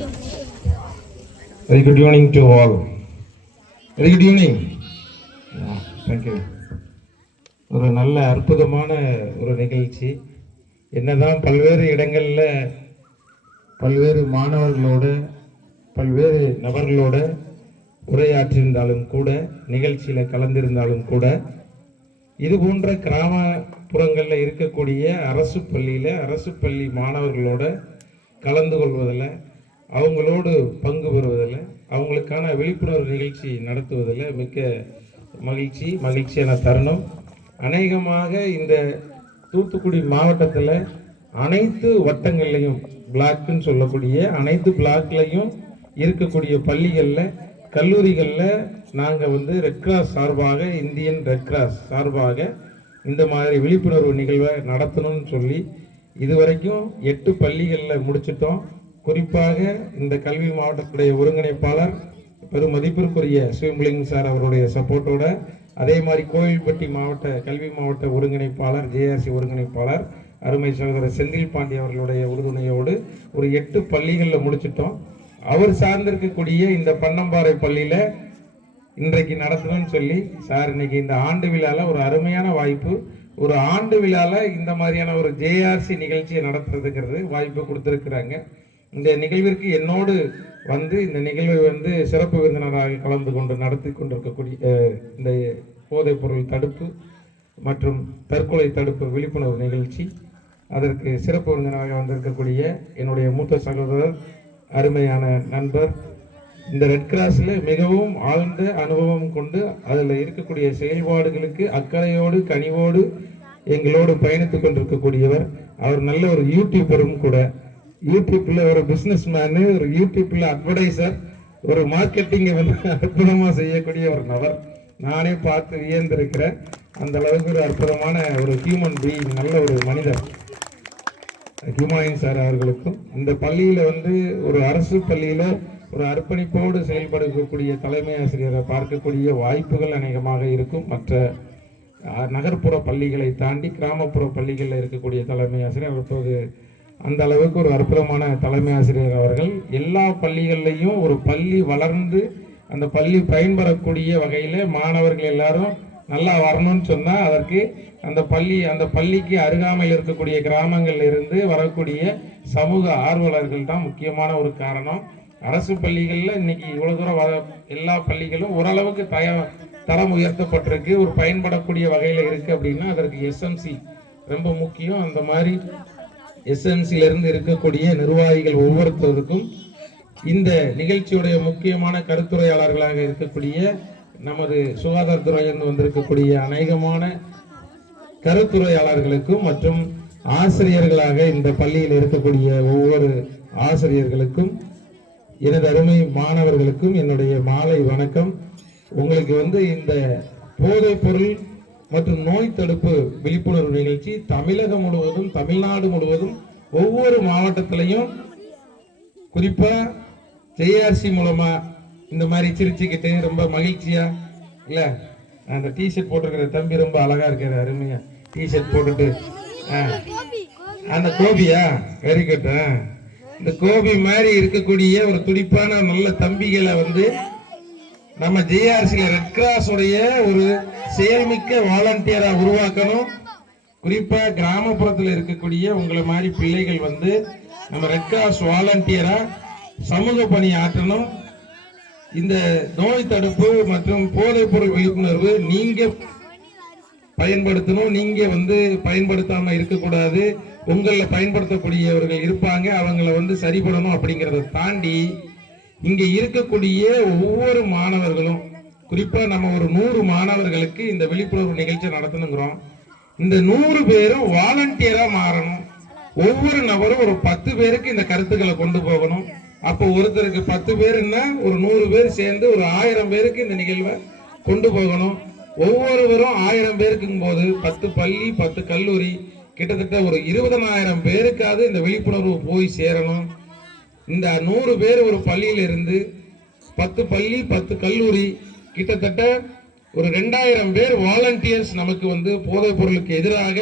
Very good evening to all. Very good evening. Yeah, thank you. ஒரு நல்ல அற்புதமான ஒரு நிகழ்ச்சி. என்னதான் பல்வேறு இடங்களில் பல்வேறு மாணவர்களோடு பல்வேறு நபர்களோட உரையாற்றியிருந்தாலும் கூட, நிகழ்ச்சியில் கலந்திருந்தாலும் கூட, இது போன்ற கிராமப்புறங்களில் இருக்கக்கூடிய அரசு பள்ளியில் அரசு பள்ளி மாணவர்களோட கலந்து கொள்வதில், அவங்களோடு பங்கு பெறுவதில், அவங்களுக்கான விழிப்புணர்வு நிகழ்ச்சி நடத்துவதில் மிக்க மகிழ்ச்சியான தருணம். அநேகமாக இந்த தூத்துக்குடி மாவட்டத்தில் அனைத்து வட்டங்கள்லையும், பிளாக்குன்னு சொல்லக்கூடிய அனைத்து பிளாக்லையும் இருக்கக்கூடிய பள்ளிகளில், கல்லூரிகளில் நாங்கள் ரெட் கிராஸ் சார்பாக, இந்தியன் ரெட் கிராஸ் சார்பாக இந்த மாதிரி விழிப்புணர்வு நிகழ்வை நடத்தணும்னு சொல்லி இதுவரைக்கும் 8 பள்ளிகளில் முடிச்சிட்டோம். குறிப்பாக இந்த கல்வி மாவட்டத்துடைய ஒருங்கிணைப்பாளர் பெரும் மதிப்பிற்குரிய சிவமுலிங்க சார் அவருடைய சப்போர்ட்டோட, அதே மாதிரி கோவில்பட்டி மாவட்ட கல்வி மாவட்ட ஒருங்கிணைப்பாளர், ஜேஆர்சி ஒருங்கிணைப்பாளர் அருமை சகோதரர் செந்தில் பாண்டி அவர்களுடைய உறுதுணையோடு ஒரு 8 பள்ளிகளில் முடிச்சிட்டோம். அவர் சார்ந்திருக்கக்கூடிய இந்த பன்னம்பாறை பள்ளியில் இன்றைக்கு நடத்தணும்னு சொல்லி சார் இன்னைக்கு இந்த ஆண்டு விழாவில் ஒரு அருமையான வாய்ப்பு, ஒரு ஆண்டு விழாவில் இந்த மாதிரியான ஒரு ஜேஆர்சி நிகழ்ச்சியை நடத்துறதுங்கிறது வாய்ப்பு கொடுத்துருக்குறாங்க. இந்த நிகழ்விற்கு என்னோடு இந்த நிகழ்வை சிறப்பு விருந்தினராக கலந்து கொண்டு நடத்தி கொண்டிருக்கக்கூடிய இந்த போதைப் பொருள் தடுப்பு மற்றும் தற்கொலை தடுப்பு விழிப்புணர்வு நிகழ்ச்சி, அதற்கு சிறப்பு விருந்தினராக வந்திருக்கக்கூடிய என்னுடைய மூத்த சகோதரர், அருமையான நண்பர், இந்த ரெட் கிராஸில் மிகவும் ஆழ்ந்த அனுபவம் கொண்டு அதில் இருக்கக்கூடிய செயல்பாடுகளுக்கு அக்கறையோடு கனிவோடு எங்களோடு பயணித்து கொண்டிருக்கக்கூடியவர். அவர் நல்ல ஒரு யூடியூபரும் கூட. யூடியூப்ல ஒரு பிசினஸ் மேனு, ஒரு யூடியூப்ல அட்வர்டைசர், ஒரு மார்க்கெட்டிங்கை அற்புதமாக செய்யக்கூடிய ஒரு நபர். நானே பார்த்து வியந்திருக்கிறேன். அந்த அளவுக்கு ஒரு அற்புதமான ஒரு ஹியூமன் பீயிங், நல்ல ஒரு மனிதர் ஹியூமாயின் சார் அவர்களுக்கும், இந்த பள்ளியில் ஒரு அரசு பள்ளியில் ஒரு அர்ப்பணிப்போடு செயல்படக்கூடிய தலைமை ஆசிரியரை பார்க்கக்கூடிய வாய்ப்புகள் அநேகமாக இருக்கும். மற்ற நகர்ப்புற பள்ளிகளை தாண்டி கிராமப்புற பள்ளிகளில் இருக்கக்கூடிய தலைமை ஆசிரியர் இப்போது அந்த அளவுக்கு ஒரு அற்புதமான தலைமை ஆசிரியர் அவர்கள். எல்லா பள்ளிகள்லையும் ஒரு பள்ளி வளர்ந்து அந்த பள்ளி பயன்பெறக்கூடிய வகையில் மாணவர்கள் எல்லாரும் நல்லா வரணும்னு சொன்னால் அதற்கு அந்த பள்ளிக்கு அருகாமையில் இருக்கக்கூடிய கிராமங்களில் இருந்து வரக்கூடிய சமூக ஆர்வலர்கள் தான் முக்கியமான ஒரு காரணம். அரசு பள்ளிகளில் இன்னைக்கு இவ்வளோ தூரம் எல்லா பள்ளிகளும் ஓரளவுக்கு தரம் உயர்த்தப்பட்டிருக்கு, ஒரு பயன்படக்கூடிய வகையில் இருக்குது அப்படின்னா அதற்கு எஸ்எம்சி ரொம்ப முக்கியம். அந்த மாதிரி எஸ்எம்சியிலிருந்து இருக்கக்கூடிய நிர்வாகிகள் ஒவ்வொருத்தருக்கும் இந்த நிகழ்ச்சியுடைய முக்கியமான கருத்துரையாளர்களாக இருக்கக்கூடிய நமது சுகாதாரத்துறையிலிருந்து வந்திருக்கக்கூடிய அநேகமான கருத்துரையாளர்களுக்கும் மற்றும் ஆசிரியர்களாக இந்த பள்ளியில் இருக்கக்கூடிய ஒவ்வொரு ஆசிரியர்களுக்கும், எனது அருமை மாணவர்களுக்கும் என்னுடைய மாலை வணக்கம். உங்களுக்கு இந்த போதைப் பொருள் மற்றும் நோய் தடுப்பு விழிப்புணர்வு நிகழ்ச்சி தமிழகம் முழுவதும், தமிழ்நாடு முழுவதும் ஒவ்வொரு மாவட்டத்திலையும் குறிப்பா ஜேஆர்சி மூலமா இந்த மாதிரி சிரிச்சுக்கிட்டு ரொம்ப மகிழ்ச்சியா இல்ல, அந்த டிஷர்ட் போட்டிருக்கிற தம்பி ரொம்ப அழகா இருக்காரு, அருமையா டிஷர்ட் போட்டுட்டு, அந்த கோபியா, வெரி குட். இந்த கோபி மாதிரி இருக்கக்கூடிய ஒரு துடிப்பான நல்ல தம்பிகளை நம்ம ஜேஆர்சியில ரெட் கிராஸ் உடைய ஒரு செயல்மிக்க வாலண்டியரா உருவாக்கணும். குறிப்பா கிராமப்புறத்தில் இருக்கக்கூடிய உங்களை மாதிரி பிள்ளைகள் நம்ம ரெட் கிராஸ் வாலண்டியரா சமூக பணி ஆற்றணும். இந்த நோய் தடுப்பு மற்றும் போதைப் பொருள் விழிப்புணர்வு நீங்க பயன்படுத்தணும். நீங்க பயன்படுத்தாம இருக்கக்கூடாது. உங்களை பயன்படுத்தக்கூடியவர்கள் இருப்பாங்க, அவங்களை சரிபடணும். அப்படிங்கிறத தாண்டி இங்க இருக்கக்கூடிய ஒவ்வொரு மாணவர்களும், குறிப்பா நம்ம ஒரு 100 மாணவர்களுக்கு இந்த விழிப்புணர்வு நிகழ்ச்சி நடத்தணுங்கிறோம். இந்த 100 பேரும் வாலண்டியரா மாறணும். ஒவ்வொரு நபரும் ஒரு 10 பேருக்கு இந்த கருத்துக்களை கொண்டு போகணும். அப்போ ஒருத்தருக்கு 10 பேருன்னா ஒரு 100 பேர் சேர்ந்து ஒரு 1000 பேருக்கு இந்த நிகழ்வை கொண்டு போகணும். ஒவ்வொருவரும் 1000 பேருக்கும் போது 10 பள்ளி 10 கல்லூரி கிட்டத்தட்ட ஒரு 20,000 பேருக்காவது இந்த விழிப்புணர்வு போய் சேரணும். இந்த 100 பேர் ஒரு பள்ளியில இருந்து 10 பள்ளி 10 கல்லூரி கிட்டத்தட்ட ஒரு 2000 பேர் வாலண்டியர்ஸ் நமக்கு போதைப் பொருளுக்கு எதிராக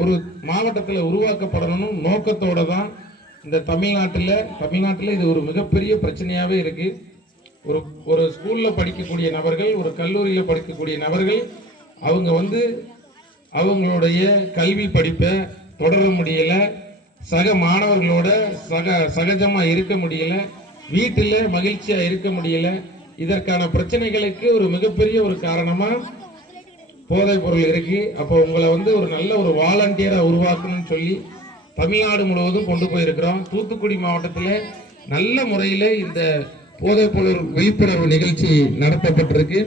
ஒரு மாவட்டத்தில் உருவாக்கப்படணும் நோக்கத்தோட தான் இந்த தமிழ்நாட்டில் இது ஒரு மிகப்பெரிய பிரச்சனையாகவே இருக்கு. ஒரு ஸ்கூலில் படிக்கக்கூடிய நபர்கள், ஒரு கல்லூரியில் படிக்கக்கூடிய நபர்கள், அவங்க வந்து அவங்களுடைய கல்வி படிப்பை தொடர முடியல, சக மாணவர்களோட சகஜமாக இருக்க முடியல, வீட்டில் மகிழ்ச்சியாக இருக்க முடியல. இதற்கான பிரச்சனைகளுக்கு ஒரு மிகப்பெரிய ஒரு காரணமாக போதைப் பொருள் இருக்கு. அப்போ உங்களை வந்து ஒரு நல்ல ஒரு வாலண்டியராக உருவாக்கணும்னு சொல்லி தமிழ்நாடு முழுவதும் கொண்டு போயிருக்கிறோம். தூத்துக்குடி மாவட்டத்தில் நல்ல முறையில் இந்த போதைப் பொருள் விழிப்புணர்வு நிகழ்ச்சி நடத்தப்பட்டிருக்கு.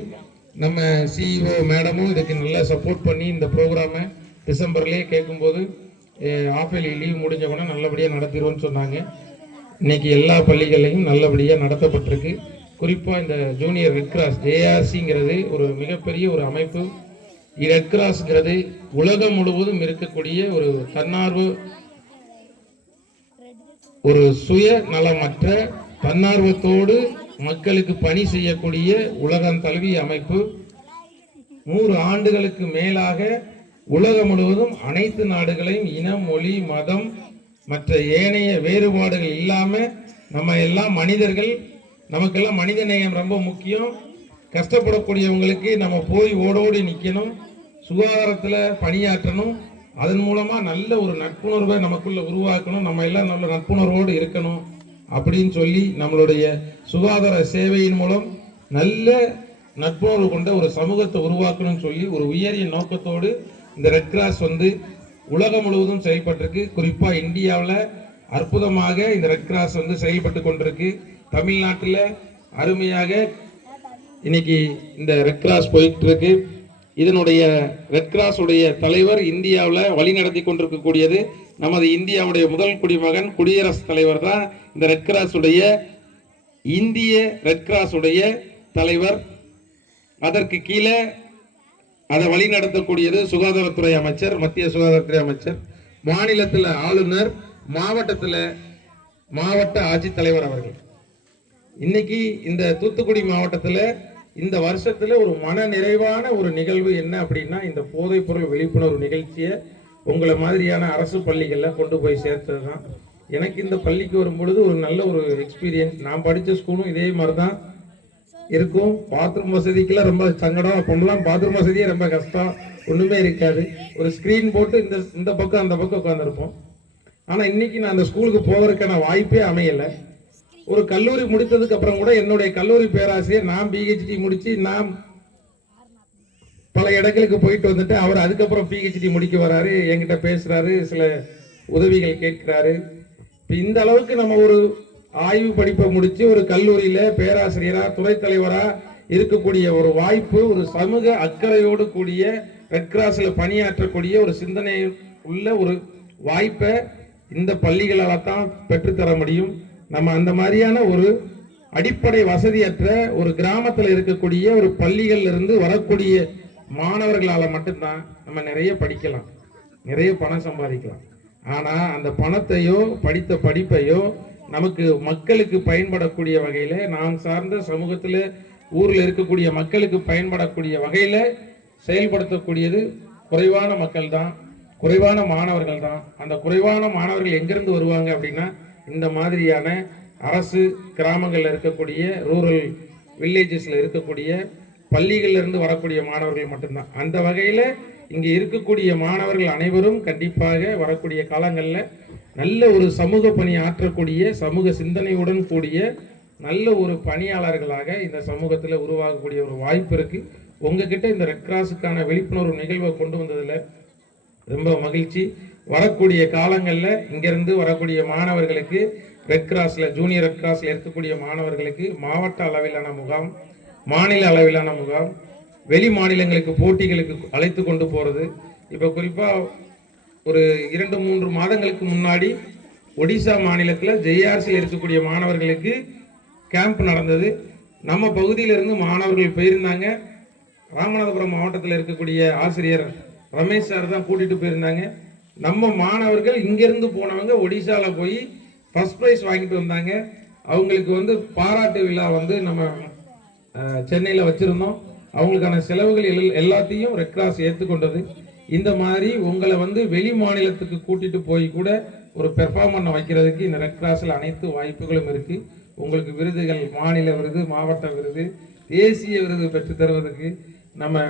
நம்ம சிஇஓ மேடமும் இதுக்கு நல்லா சப்போர்ட் பண்ணி இந்த ப்ரோக்ராமை டிசம்பர்லேயே கேட்கும்போது ஆஃபேலி லீவ் முடிஞ்ச உடனே நல்லபடியாக நடத்திடுவோன்னு சொன்னாங்க. இன்னைக்கு எல்லா பள்ளிகளையும் நல்லபடியாக நடத்தப்பட்டிருக்கு. குறிப்பாக இந்த ஜூனியர் ரெட் கிராஸ் JRCங்கிறது ஒரு மிகப்பெரிய ஒரு அமைப்பு. ரெட் கிராஸ்ங்கிறது உலகம் முழுவதும் இருக்கக்கூடிய ஒரு தன்னார்வ, ஒரு சுய நலமற்ற தன்னார்வத்தோடு மக்களுக்கு பணி செய்யக்கூடிய உலகம் தழுவிய அமைப்பு. 100 ஆண்டுகளுக்கு மேலாக உலகம் முழுவதும் அனைத்து நாடுகளையும் இனம், மொழி, மதம் மற்ற ஏனைய வேறுபாடுகள் இல்லாம நம்ம எல்லாம் மனிதர்கள், நமக்கெல்லாம் மனித நேயம் ரொம்ப முக்கியம். கஷ்டப்படக்கூடியவங்களுக்கு நம்ம போய் ஓடோடி நிற்கணும், சுகாதாரத்தில் பணியாற்றணும், அதன் மூலமா நல்ல ஒரு நட்புணர்வை நமக்குள்ள உருவாக்கணும், நம்ம எல்லாம் நல்ல நட்புணர்வோடு இருக்கணும் அப்படின்னு சொல்லி நம்மளுடைய சுகாதார சேவையின் மூலம் நல்ல நட்புணர்வு கொண்ட ஒரு சமூகத்தை உருவாக்கணும்னு சொல்லி ஒரு உயரிய நோக்கத்தோடு இந்த ரெட் கிராஸ் வந்து உலகம் முழுவதும் செயல்பட்டிருக்கு. குறிப்பா இந்தியாவில் அற்புதமாக இந்த ரெட் கிராஸ் வந்து செயல்பட்டு கொண்டிருக்கு. தமிழ்நாட்டில் அருமையாக இன்னைக்கு இந்த ரெட் கிராஸ் போயிட்டு இருக்கு. இதனுடைய ரெட் கிராஸ் உடைய தலைவர் இந்தியாவில் வழி நடத்தி கொண்டிருக்கக்கூடியது நமது இந்தியாவுடைய முதல் குடிமகன் குடியரசுத் தலைவர் தான் இந்த ரெட் கிராஸ் உடைய இந்திய ரெட் கிராஸ் உடைய தலைவர். அதற்கு கீழே அதை வழி நடத்தக்கூடியது சுகாதாரத்துறை அமைச்சர், மத்திய சுகாதாரத்துறை அமைச்சர், மாநிலத்தில் ஆளுநர், மாவட்டத்தில் மாவட்ட ஆட்சித்தலைவர் அவர்கள். இன்னைக்கு இந்த தூத்துக்குடி மாவட்டத்தில் இந்த வருஷத்துல ஒரு மன நிறைவான ஒரு நிகழ்வு என்ன அப்படின்னா, இந்த போதைப் பொருள் விழிப்புணர்வு நிகழ்ச்சியை உங்களை மாதிரியான அரசு பள்ளிகளில் கொண்டு போய் சேர்த்தது தான். எனக்கு இந்த பள்ளிக்கு வரும் பொழுது ஒரு நல்ல ஒரு எக்ஸ்பீரியன்ஸ். நான் படித்த ஸ்கூலும் இதே மாதிரி தான் இருக்கும். பாத்ரூம் வசதிக்கெல்லாம் ரொம்ப சங்கடம். அப்போலாம் பாத்ரூம் வசதியே ரொம்ப கஷ்டம், ஒன்றுமே இருக்காது. ஒரு ஸ்க்ரீன் போட்டு இந்த பக்கம் அந்த பக்கம் உட்காந்துருப்போம். ஆனால் இன்னைக்கு நான் அந்த ஸ்கூலுக்கு போவதற்கான வாய்ப்பே அமையலை. ஒரு கல்லூரி முடித்ததுக்கு அப்புறம் கூட என்னுடைய கல்லூரி பேராசிரியர், நான் PhD முடிச்சு நான் பல இடங்களுக்கு போயிட்டு வந்துட்டு, அவர் அதுக்கப்புறம் PhD முடிக்க வராரு, என்கிட்ட பேசுறாரு, சில உதவிகள் கேட்கிறாரு. இந்த அளவுக்கு நம்ம ஒரு ஆய்வு படிப்பை முடிச்சு ஒரு கல்லூரியில பேராசிரியரா, துறை தலைவரா இருக்கக்கூடிய ஒரு வாய்ப்பு, ஒரு சமூக அக்கறையோடு கூடிய ரெட் கிராஸ்ல பணியாற்றக்கூடிய ஒரு சிந்தனை உள்ள ஒரு வாய்ப்பை இந்த பள்ளிகளால் தான் பெற்றுத்தர முடியும். நம்ம அந்த மாதிரியான ஒரு அடிப்படை வசதியற்ற ஒரு கிராமத்தில் இருக்கக்கூடிய ஒரு பள்ளிகள்ல இருந்து வரக்கூடிய மாணவர்களால மட்டும்தான் நம்ம நிறைய படிக்கலாம், நிறைய பணம் சம்பாதிக்கலாம். ஆனா அந்த பணத்தையோ படித்த படிப்பையோ நமக்கு மக்களுக்கு பயன்படக்கூடிய வகையில, நாம் சார்ந்த சமூகத்துல ஊர்ல இருக்கக்கூடிய மக்களுக்கு பயன்படக்கூடிய வகையில செயல்படுத்தக்கூடியது குறைவான மக்கள் தான், குறைவான மாணவர்கள் தான். அந்த குறைவான மாணவர்கள் எங்கிருந்து வருவாங்க அப்படின்னா, இந்த மாதிரியான அரசு கிராமங்கள்ல இருக்கக்கூடிய ரூரல் வில்லேஜஸ்ல இருக்கக்கூடிய பள்ளிகள்ல இருந்து வரக்கூடிய மாணவர்கள் மட்டும்தான். அந்த வகையில இங்க இருக்கக்கூடிய மாணவர்கள் அனைவரும் கண்டிப்பாக வரக்கூடிய காலங்களில் நல்ல ஒரு சமூக பணி ஆற்றக்கூடிய, சமூக சிந்தனையுடன் கூடிய நல்ல ஒரு பணியாளர்களாக இந்த சமூகத்தில் உருவாகக்கூடிய ஒரு வாய்ப்பு இருக்கு. உங்ககிட்ட இந்த ரெட் கிராஸுக்கான விழிப்புணர்வு நிகழ்வை கொண்டு வந்ததுல ரொம்ப மகிழ்ச்சி. வரக்கூடிய காலங்களில் இங்கிருந்து வரக்கூடிய மாணவர்களுக்கு ரெட் கிராஸ்ல, ஜூனியர் ரெட் கிராஸ்ல இருக்கக்கூடிய மாணவர்களுக்கு மாவட்ட அளவிலான முகாம், மாநில அளவிலான முகாம், வெளி மாநிலங்களுக்கு போட்டிகளுக்கு அழைத்து கொண்டு போறது. இப்போ குறிப்பாக ஒரு 2-3 மாதங்களுக்கு முன்னாடி ஒடிசா மாநிலத்தில் JRCயில் இருக்கக்கூடிய மாணவர்களுக்கு கேம்ப் நடந்தது. நம்ம பகுதியிலிருந்து மாணவர்கள் போயிருந்தாங்க. ராமநாதபுரம் மாவட்டத்தில் இருக்கக்கூடிய ஆசிரியர் ரமேஷ் சார் தான் கூட்டிட்டு போயிருந்தாங்க. நம்ம மாணவர்கள் இங்கிருந்து போனவங்க ஒடிசால போய் ஃபர்ஸ்ட் ப்ரைஸ் வாங்கிட்டு வந்தாங்க. அவங்களுக்கு வந்து பாராட்டு விழா வந்து நம்ம சென்னையில் வச்சிருந்தோம். அவங்களுக்கான செலவுகள் எல்லாத்தையும் ரெட் கிராஸ் ஏற்றுக்கொண்டது. இந்த மாதிரி உங்களை வந்து வெளி மாநிலத்துக்கு கூட்டிட்டு போய் கூட ஒரு பெர்ஃபார்மன்ஸ் வைக்கிறதுக்கு இந்த ரெட் கிராஸில் அனைத்து வாய்ப்புகளும் இருக்குது. உங்களுக்கு விருதுகள், மாநில விருது, மாவட்ட விருது, தேசிய விருது பெற்று தருவதற்கு நம்ம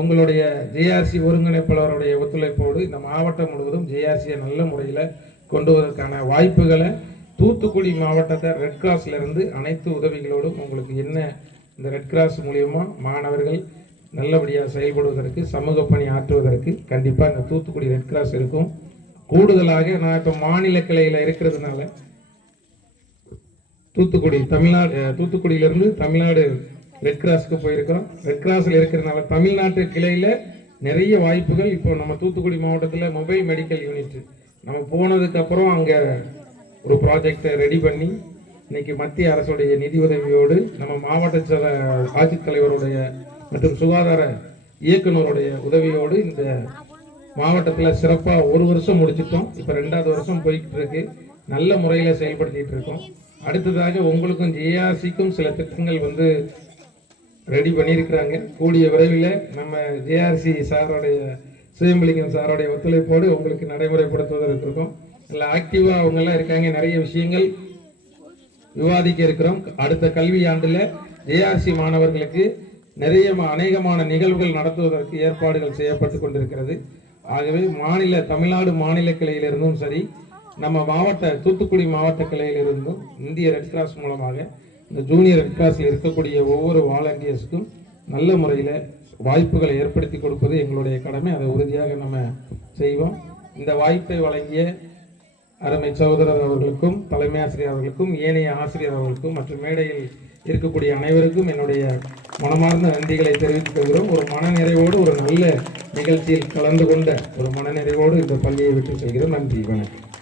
உங்களுடைய ஜேஆர்சி ஒருங்கிணைப்பாளருடைய ஒத்துழைப்போடு இந்த மாவட்டம் முழுவதும் ஜேஆர்சியை நல்ல முறையில் கொண்டு வருவதற்கான வாய்ப்புகளை தூத்துக்குடி மாவட்டத்தை ரெட் கிராஸ்ல இருந்து அனைத்து உதவிகளோடும் உங்களுக்கு என்ன இந்த ரெட் கிராஸ் மூலியமாக மாணவர்கள் நல்லபடியாக செயல்படுவதற்கு, சமூக பணி ஆற்றுவதற்கு கண்டிப்பாக இந்த தூத்துக்குடி ரெட் கிராஸ் இருக்கும். கூடுதலாக நான் இப்போ மாநில கிளையில் இருக்கிறதுனால தூத்துக்குடியிலிருந்து தமிழ்நாடு ரெட் கிராஸ்க்கு போயிருக்கிறோம். ரெட் கிராஸில் இருக்கிறதுனால தமிழ்நாட்டு கிளையில் நிறைய வாய்ப்புகள். இப்போ நம்ம தூத்துக்குடி மாவட்டத்தில் மொபைல் மெடிக்கல் யூனிட் நம்ம போனதுக்கப்புறம் அங்கே ஒரு ப்ராஜெக்டை ரெடி பண்ணி இன்னைக்கு மத்திய அரசுடைய நிதி உதவியோடு நம்ம மாவட்ட ஆட்சித்தலைவருடைய மற்றும் சுகாதார இயக்குநருடைய உதவியோடு இந்த மாவட்டத்தில் சிறப்பாக ஒரு வருஷம் முடிச்சிட்டோம். இப்போ 2வது வருஷம் போய்கிட்டு இருக்கு. நல்ல முறையில் செயல்படுத்திட்டு இருக்கோம். அடுத்ததாக உங்களுக்கும் ஜேஆர்சிக்கும் சில திட்டங்கள் வந்து ரெடி பண்ணியிருக்கிறாங்க. கூடிய விரைவில் நம்ம ஜேஆர்சி சாரோடைய சுயம்பலிங்கம் சாரோடைய ஒத்துழைப்போடு உங்களுக்கு நடைமுறைப்படுத்துவதற்கு இருக்கோம். நல்லா ஆக்டிவாக அவங்கெல்லாம் இருக்காங்க. நிறைய விஷயங்கள் விவாதிக்க இருக்கிறோம். அடுத்த கல்வி ஆண்டில் ஜேஆர்சி மாணவர்களுக்கு நிறைய அநேகமான நிகழ்வுகள் நடத்துவதற்கு ஏற்பாடுகள் செய்யப்பட்டு கொண்டிருக்கிறது. ஆகவே தமிழ்நாடு மாநில கிளையிலிருந்தும் சரி, நம்ம தூத்துக்குடி மாவட்ட கிளையிலிருந்தும் இந்திய ரெட் கிராஸ் மூலமாக இந்த ஜூனியர் ரெட் கிராஸில் இருக்கக்கூடிய ஒவ்வொரு வாலண்டியர்ஸுக்கும் நல்ல முறையில் வாய்ப்புகளை ஏற்படுத்தி கொடுப்பது எங்களுடைய கடமை. அதை உறுதியாக நம்ம செய்வோம். இந்த வாய்ப்பை வழங்கிய அருமை சகோதரர் அவர்களுக்கும், தலைமை ஆசிரியர் அவர்களுக்கும், ஏனைய ஆசிரியர் அவர்களுக்கும் மற்றும் மேடையில் இருக்கக்கூடிய அனைவருக்கும் என்னுடைய மனமார்ந்த நன்றிகளை தெரிவித்துக் கொள்கிறோம். ஒரு மனநிறைவோடு ஒரு நல்ல நிகழ்ச்சியில் கலந்து கொண்ட ஒரு மனநிறைவோடு இந்த பள்ளியை விட்டு செல்கிறோம். நன்றி, வணக்கம்.